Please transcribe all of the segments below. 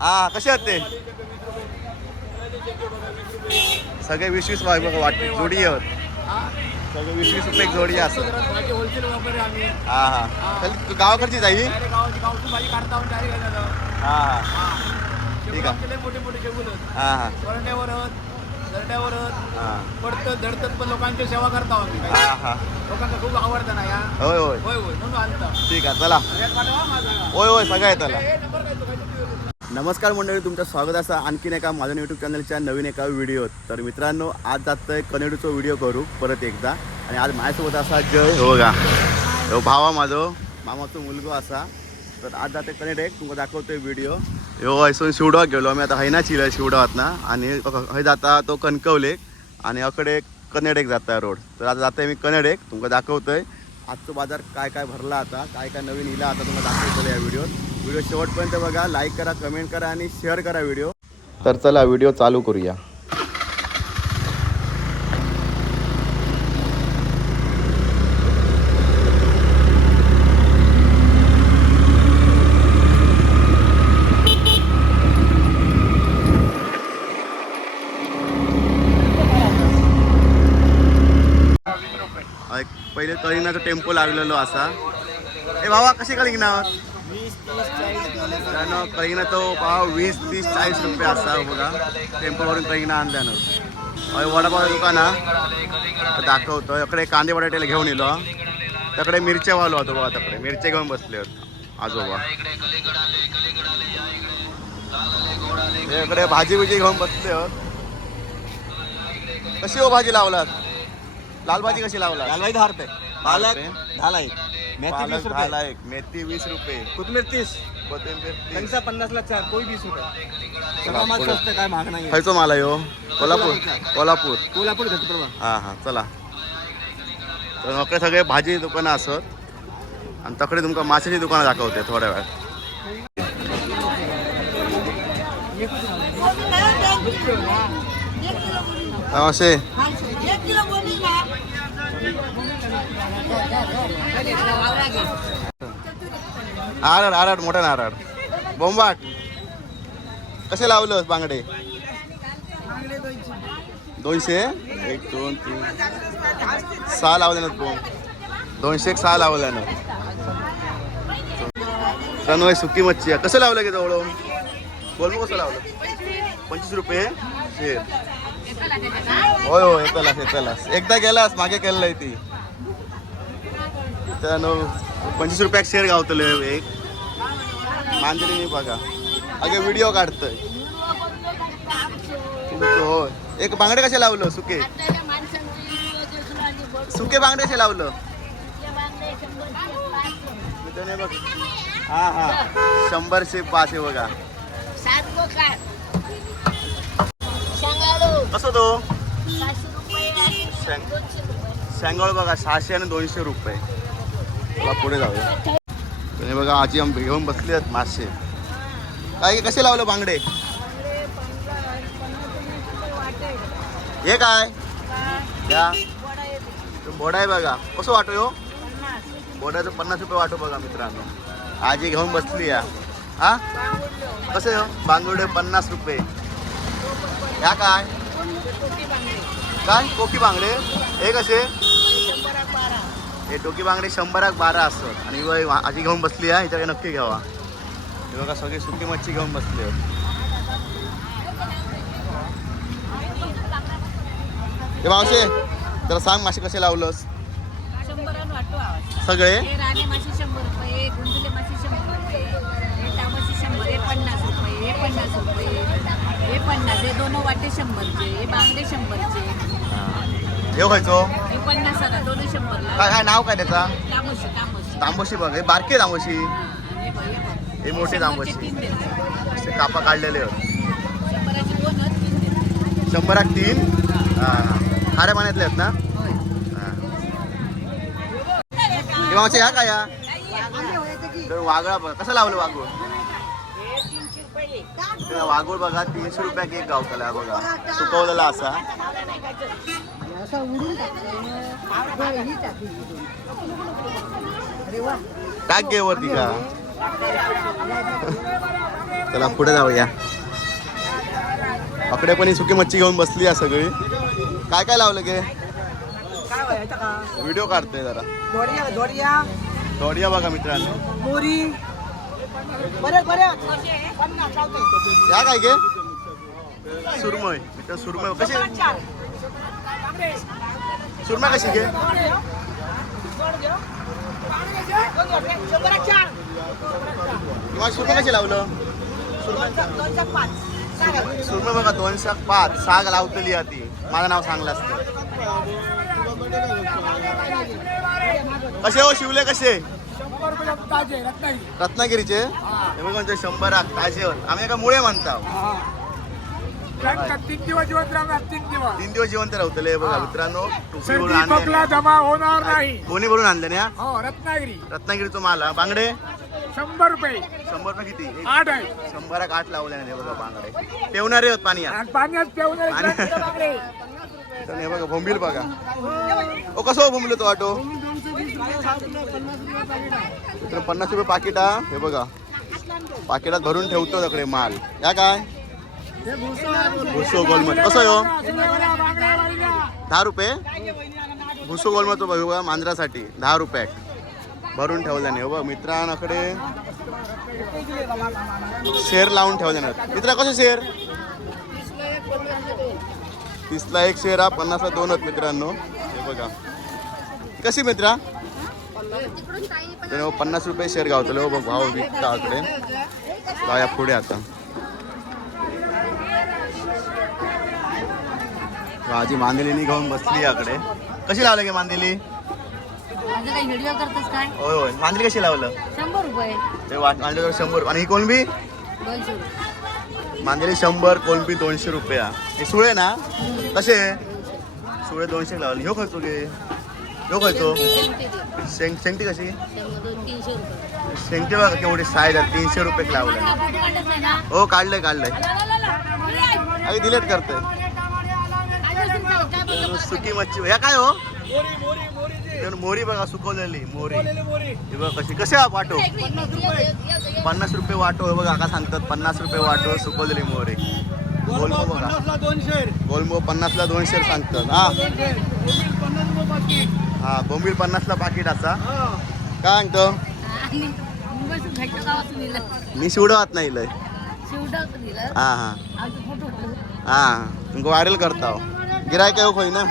हा कसे आहेत ते? सगळे वीस वीस वाट वाटते जोडी आहेत. सगळे वीस वीस रुपये जोडी असं. हा हा. चल, तू गावाकडची जाई. गावाची काढता हा हा. ठीक आहे. मोठे मोठे शेगुल हा हा. वरंड्यावर पडतं धडतात पण लोकांची सेवा करता आम्ही लोकांना खूप आवडतं ना या होय होय. होय होय म्हणून आणता ठीक आहे चला. होय होय सगळं आहे त्याला हे नंबर काय तो काय तो नमस्कार मंडळी तुमचं स्वागत असं आणखीन एका माझ्या यूट्यूब चॅनलच्या नवीन एका व्हिडिओत तर मित्रांनो आज जातोय कनेडूचा व्हिडिओ करू परत एकदा. आणि आज माझ्यासोबत असा जय हो बघा. हो भावा माझो. मामाचो मुलगो असा. तर आज जाते कनेडेक तुमका दाखवतोय व्हिडिओ हो हयसून शिवडवाक गेलो. आम्ही आता हैना चिल शिवडवात ना. आणि हय जाता तो कणकवलेक आणि अकडे कनेडेक जाता रोड. तर आता जातोय मी कनेडेक तुमका दाखवतोय. आजचं बाजार काय काय भरला आता? काय काय नवीन इला आता तुम्हाला दाखवतो या व्हिडिओत व्हिडिओ शेवटपर्यंत बघा लाईक करा कमेंट करा आणि शेअर करा व्हिडिओ तर चला व्हिडिओ चालू करूया. पहिले कलिंगनाचा टेम्पो लागलेलो असा. ए बाबा कसे कलिंगना त्यानं कलिंगना तो पाव वीस तीस चाळीस रुपये असा बघा. टेम्पोवरून कलिंगना आणल्यानं अय वडापाव दुकान हा. दाखवतो. इकडे कांदे बटाट्याला घेऊन येलो. त्याकडे मिरच्या वालो होतो बघा त्याकडे. मिरच्या घेऊन बसले होते आजोबा. इकडे भाजी बिजी घेऊन बसले होत कशी हो भाजी लावलात? लाल भाजी कशी लावला हलवाई दहा रुपये पालक एक मेथी पालक वीस रुपये. झाला एक. मेथी वीस रुपये. कोथिंबीर तीस. कोथिंबीर तीस. त्यांचा पन्नासला चार कोई वीस रुपये. सगळा माल. स्वस्त काय महाग नाही खायचो मला यो कोल्हापूर. कोल्हापूर. कोल्हापूर घेतो प्रभा हा हा चला. तर मग सगळे भाजी दुकानं असत. आणि तकडे तुमका माशाची दुकानं दाखवते थोड्या वेळात असे आरड आरड मोठा नारळ बोंबाट. कसे लावलं बांगडे? दोनशे? एक दोन तीन. सहा लावले ना बोंब दोनशे एक सहा लावल्यानं. तनवाय सुकी मच्छी आहे. कसं लावलं की जवळ बोलू कसं लावलं? पंचवीस रुपये? शेर होय होय येतलास येतलास एकदा गेलास मागे केलेलं आहे ती. त्यानं पंचवीस रुपयाक शेअर गावतले एक. मांजरी मी बघा. अगे व्हिडिओ काढतोय. होय. एक बांगडे कसे लावलं सुके? सुके बांगडे कसे लावलं? मित्रांनो बघ. हा हा. शंभरशे पाच आहे बघा. कसं तो? शेंग शेंगाळ बघा सहाशे आणि दोनशे रुपये. मला पुढे जाऊया. तर बघा आजी आम घेऊन बसले आहेत मासे. काय कसे लावलं बांगडे? हे काय? या. बोडा आहे बघा. कसं वाटो हो बोडाचं पन्नास रुपये वाटो बघा मित्रांनो. आजी घेऊन बसली या. हा? कसे हो पन्नास रुपये. ह्या काय? काय? कोकी बांगडे. हे कसे? हे टोकी बांगडे शंभराक बारा असतात. आणि आजी घेऊन बसली आहे हिच्याकडे नक्की घ्यावा. हे बघा सगळे सुकी मच्छी घेऊन बसली. हे मावशे जरा सांग मासे कसे लावलंस. सगळे? हे हे हे हे हे हे हे. हे खायचो काय काय नाव काय त्याचा? तांबोशी बघ हे बारके तांबोशी हे मोठे तांबोशी असे कापा काढलेले शंभराक तीन हा. खाऱ्या पाण्यातले आहेत ना? मावशी ह्या काय या वागळा बघा. कसं लावलं वाघूळ वाघूळ बघा तीनशे रुपयाक एक गावताला बघा. सुकवलेला असा. टाक. घे वरती का? चला पुढे जाऊया. अकडे पण ही सुकी मच्छी घेऊन बसली आहे सगळी. काय काय लावलं गे? व्हिडिओ काढतोय जरा. दोडिया बघा मित्रांनो. मोरी. या काय गे? सुरमय मित्र सुरमय कशी? सुरमा कशी घे? सुरमा कशी लावलं? सुरमा बघा दोनशे पाच. साग लावतली आहे ती माझं नाव सांगलं असतं. कसे हो शिवले कसे? रत्नागिरीचे? हे बघा म्हणजे शंभर ताजे आम्ही एका मुळे म्हणता. तीन दिवस जिवंत राहणार तीन दिवस तीन दिवस जिवंत राहतले हे बघा मित्रांनो. टोपी भरून आणले दीपकला जमा होणार नाही. कोणी भरून आणले ना हो? रत्नागिरी. रत्नागिरीचा माल हा. बांगडे? शंभर रुपये. शंभर रुपये किती? एक- आठ आहे. शंभराक आठ लावले नाही हे बघा बांगडे. पेवणारे होत पाणी आणि पाण्यात पेवून आणि- तर हे बघा बोंबील बघा. ओ कसं हो बोंबील तो ऑटो मित्र पन्नास रुपये पाकिट हा? हे बघा. पाकिटात भरून ठेवतो तकडे माल. या काय? भुसो गोलमत कसं हो. दहा रुपये. भुसो गोलमत बघा मांजरासाठी. दहा रुपये. भरून ठेवल्याने. हो बघ मित्रांकडे शेर लावून ठेवल्याने. मित्रा कसं शेर? तीसला एक शेर हा पन्नासला दोनच मित्रांनो. हे बघा. कशी मित्रा? हो पन्नास रुपये शेर गावतले. हो बघ भाव विकता आकडे. पुढे आता. आजी मांदेलीनी घेऊन बसली आकडे कशी लावलं गे मांदेली? माझं काही व्हिडिओ करतोस काय? होय होय. मांदेली कशी लावलं? शंभर रुपये. ते वा- मांदेलीवर शंभर आणि ही कोलंबी दोनशे रुपये. मांदेली शंभर कोलंबी दोनशे रुपया. हे सुळे ना? कसे सुळे दोनशे लावले. ह्यो खर्चो गे ह्यो खर्चो? दे. शेंग शेंगटी कशी? तीनशे रुपये शेंगटी बघा केवढी साईज आहे. तीनशे रुपये लावलं हा, काढलंय काढलंय. ला, ला, ला, ला. अगदी डिलेट करते काय बोलतो काय? काय बोलतो? सुकी मच्छी. या काय हो? तर मोरी बघा सुकवलेली मोरी. हे बघा कशी कसे वाटो. पन्नास रुपये. वाटो हे बघा का सांगतात पन्नास रुपये वाटो सुकवलेली मोरी. गोलमो बघा. दोनशे गोलमो पन्नासला दोनशे सांगतात. हा. पन्नास रुपये पाकिट. हा बोंबील पन्नासला पाकिट असा. काय सांगतो? मी शिवडवात नाही लय हा हा. हा तुमको व्हायरल करता हो गिराय काय होई ना?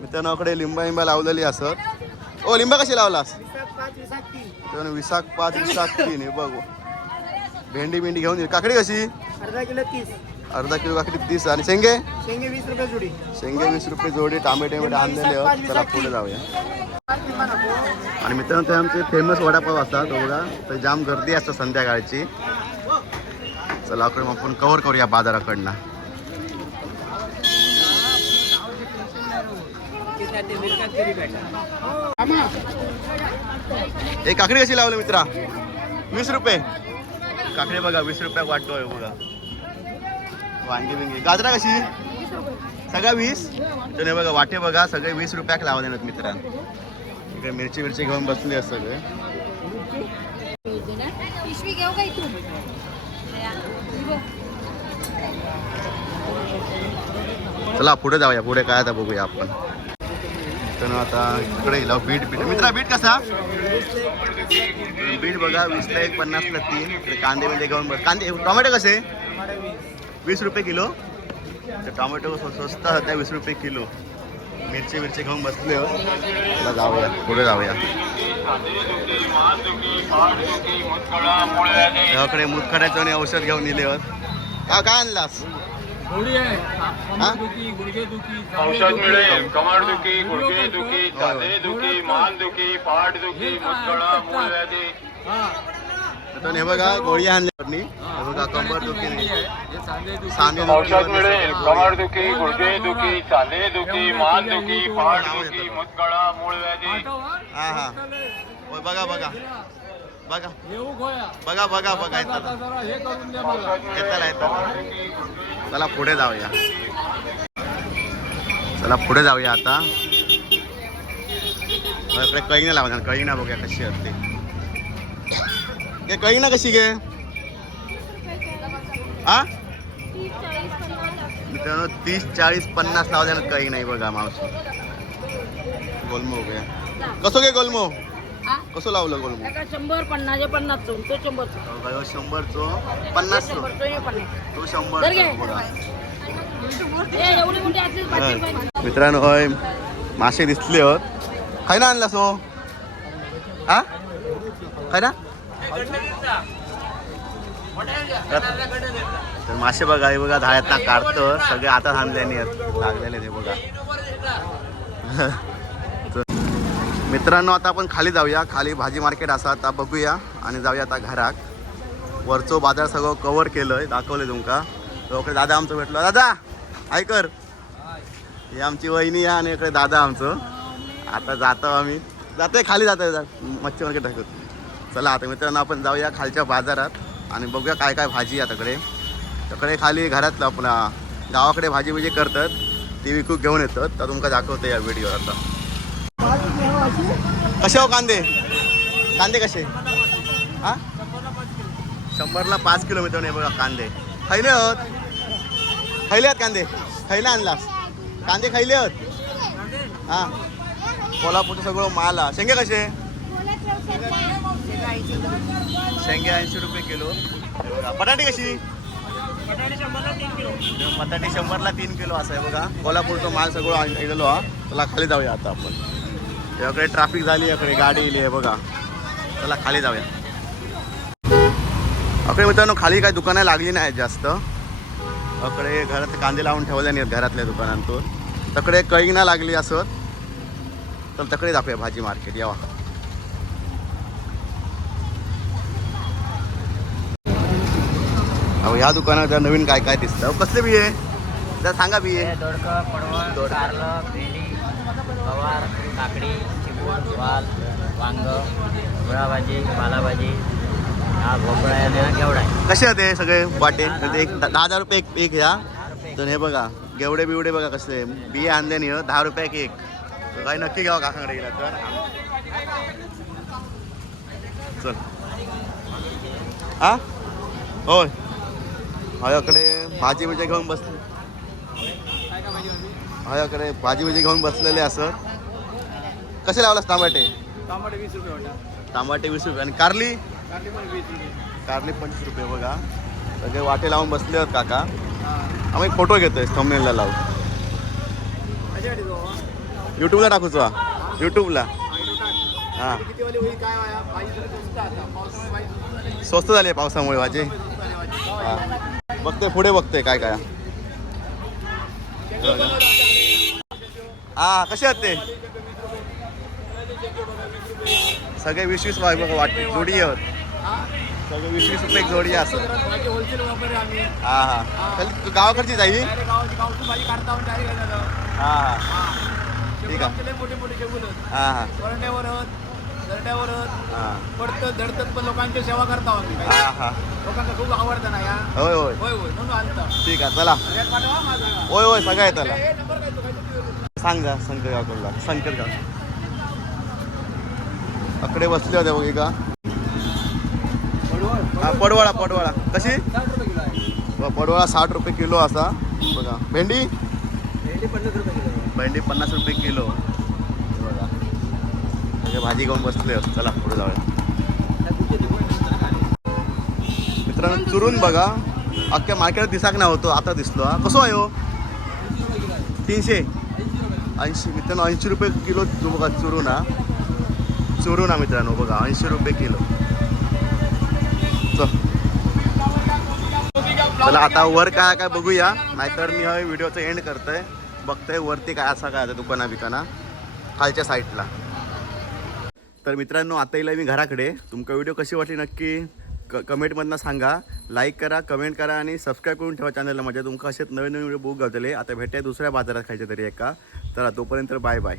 मित्रांकडे लिंबा लिंबा लावलेली असत ओ लिंबा कशी लावलास? मित्रांनो विसाख पाच विसाख तीन हे बघ. भेंडी भेंडी घेऊन काकडी कशी? अर्धा किलो तीस. अर्धा किलो काकडी तीस आणि शेंगे? शेंगे वीस रुपये जुडी. शेंगे वीस रुपये जोडी टामेटे आणलेले चला पुढे जाऊया. आणि मित्रांनो ते आमचे फेमस वडापाव असतात बघा. तर जाम गर्दी असते संध्याकाळची. चला आपण आपण कव्हर करूया बाजाराकडनं. एक काकडी कशी लावली मित्रा? वीस रुपये. काकडी बघा वीस रुपयात वाटतोय बघा. वांगी बिंगी. गाजरा कशी? सगळ्या वीस? तर बघा वाटे बघा सगळे वीस रुपयाक लावले आहेत मित्रां. इकडे मिरची मिरची घेऊन बसली आहेत सगळे. पिशवी घेऊ का इथून चला पुढे जाऊया पुढे काय आता बघूया आपण. तर आता इकडे गेलो बीट बीट. मित्रा बीट कसा? बीट बघा वीसला एक पन्नासला तीन. इकडे कांदे बिंदे घेऊन कांदे टोमॅटो कसे? वीस रुपये किलो. तर टोमॅटो स्वस्त होत्या वीस रुपये किलो. मिरची मिरची घेऊन बसले हो. चला जाऊया. पुढे जाऊया. याकडे मुतखड्याचं आणि औषध घेऊन दिले होत हा काय आणलास? औषध मिळेल कमरदुखी गुडघेदुखी चांदेदुखी मानदुखी पाठदुखी मुतखडा मूळव्याधी. तर हे बघा गोळी आणली होती. हे बघा कंबर दुखी. सांधे औषध मिळेल कमरदुखी गुडघेदुखी चांदेदुखी मानदुखी पाठदुखी मुतखडा मूळव्याधी. हा हा. बघा बघा. बघा. बघा बघा बघा येतात येताला येतात चला पुढे जाऊया. चला पुढे जाऊया आता. मला इकडे कळी ना बघूया कशी असते. हे कशी घे हा मित्रांनो तीस चाळीस पन्नास लावल्यानं काही नाही बघा मावशी. गोलमो बघूया. कसं घे गोलमो? कसं लावलं गोलमो शंभर पन्नास पन्नास तो शंभर बघा, शंभरचो पन्नास तो तो शंभर बघा. एवढी मोठी असली मित्रांनो होय. मासे दिसले होत. खाय ना आणला सो हा? खाय ना तर मासे बघा हे बघा धाळ्यात काढतो सगळे आता आहेत. लागलेले ते बघा. मित्रांनो आता आपण खाली जाऊया. खाली भाजी मार्केट असा आता बघूया आणि जाऊया आता घराक वरचो बाजार सगळं कवर केलंय दाखवलंय तुमका. तो इकडे दादा आमचं भेटलो. दादा ऐकर ही आमची वहिनी आहे आणि इकडे दादा आमचं. आता जातो आम्ही. जाते खाली जातो मच्छी मार्केट टाकत चला आता मित्रांनो आपण जाऊया खालच्या बाजारात आणि बघूया काय काय भाजी आहे तकडे तकडे खाली घरातलं आपला गावाकडे भाजी बिजी करतात. ती विकू घेऊन येतात. तर तुमका दाखवते या व्हिडिओ आता. कसे हो कांदे? कांदे कसे? हा? शंभरला पाच किलोमीटर नाही बघा कांदे. खैले होत खैले आहेत कांदे? खैला आणलास? कांदे खैले होत हा. कोल्हापूरचं सगळं माल हा. शेंगे कसे? शेंगे ऐंशी रुपये किलो. बटाटी कशी? बटाटी शंभरला तीन किलो. असं आहे बघा. कोल्हापूरचं माल सगळं आणलेलो हा. चला खाली जाऊया आता आपण. याकडे ट्रॅफिक झाली याकडे गाडी येली आहे बघा. चला खाली जाऊया. अकडे मित्रांनो खाली काही दुकानं लागली नाही जास्त. अकडे घरात कांदे लावून ठेवले नाहीत घरातल्या दुकानांतून. तकडे कळी ना लागली असत तर तकडे दाखवूया भाजी मार्केट यावा अहो ह्या दुकानात नवीन काय काय दिसतं? कसले बिये? जरा सांगा बिये. दोडकं पडवळ दोडकं. कारलं भेंडी गवार. काकडी चिबूड वाल वांग मुळाभाजी पालाभाजी हा भोपळा आहे आणि घेवडा आहे. कसे होते सगळे वाटे? म्हणजे एक दहा हजार रुपये एक एक ह्या तर हे बघा गेवडे बिवडे बघा कसले बिये आणले नाही दहा रुपये एक एक. काही नक्की घ्यावं काकाकडे गेला तर. चल. हा? होय. माझ्याकडे भाजी बिजी घेऊन बसले. माझ्याकडे भाजी बिजी घेऊन बसलेले असं. कसे लावलास टमाटे? टमाटे वीस रुपये वाटा. टमाटे वीस रुपये. आणि कारली? कांदे पण वीस रुपये. कारली पंचवीस रुपये बघा. सगळे वाटे लावून बसले आहेत काका आम्ही फोटो घेतोय थंबनेलला लावून कशासाठी तो युट्यूबला टाकूचो युट्यूबला हां. स्वस्त झाली. पावसामुळे भाजी. हां. बघते पुढे बघते काय काय. हा कसे आहेत ते? सगळे वीस वीस वाट वाट जोडी आहेत सगळे वीस वीस रुपये जोडी असं. हा हा. चल, तू गावाकडची घेणार हा हा. ठीक आहे. मोठे मोठे आहेत. हा हा. पडतं धडतात पण लोकांची सेवा करता आम्ही. हा हा. लोकांना खूप आवडतं ना या. होय होय. होय होय. म्हणून आणता ठीक आहे चला. होय होय सगळं आहे त्याला सांग जा संकेत गावकडला संकेत गाव अकडे बसले होते बघ का हा पडवळा पडवळा. कशी? पडवळा साठ रुपये किलो असा. बघा. भेंडी? भेंडी पन्नास रुपये किलो. बघा. म्हणजे भाजी घेऊन बसले. चला पुढे जाऊया. मित्रांनो चुरून बघा. अख्ख्या मार्केट दिसाक नाही होतो. आता दिसलो हा. कसो आहे हो? तीनशे. ऐंशी. मित्रांनो ऐंशी रुपये किलो बघा चुरून हा. चुरू ना मित्रांनो बघा ऐंशी रुपये किलो. चल. चला आता वर काय काय बघूया. नाहीतर मी हा व्हिडिओचं एंड करतोय. बघतोय वरती काय असा काय आता दुकाना बिकाना खालच्या साईडला तर मित्रांनो आता येईल मी घराकडे. तुमका व्हिडिओ कशी वाटली नक्की? क कमेंटमधनं सांगा. लाईक करा कमेंट करा आणि सबस्क्राईब करून ठेवा चॅनलला म्हणजे तुमका असेच नवीन नवीन व्हिडिओ बुक गावतले. आता भेटाय दुसऱ्या बाजारात खायचे तरी एका. तर तोपर्यंत बाय बाय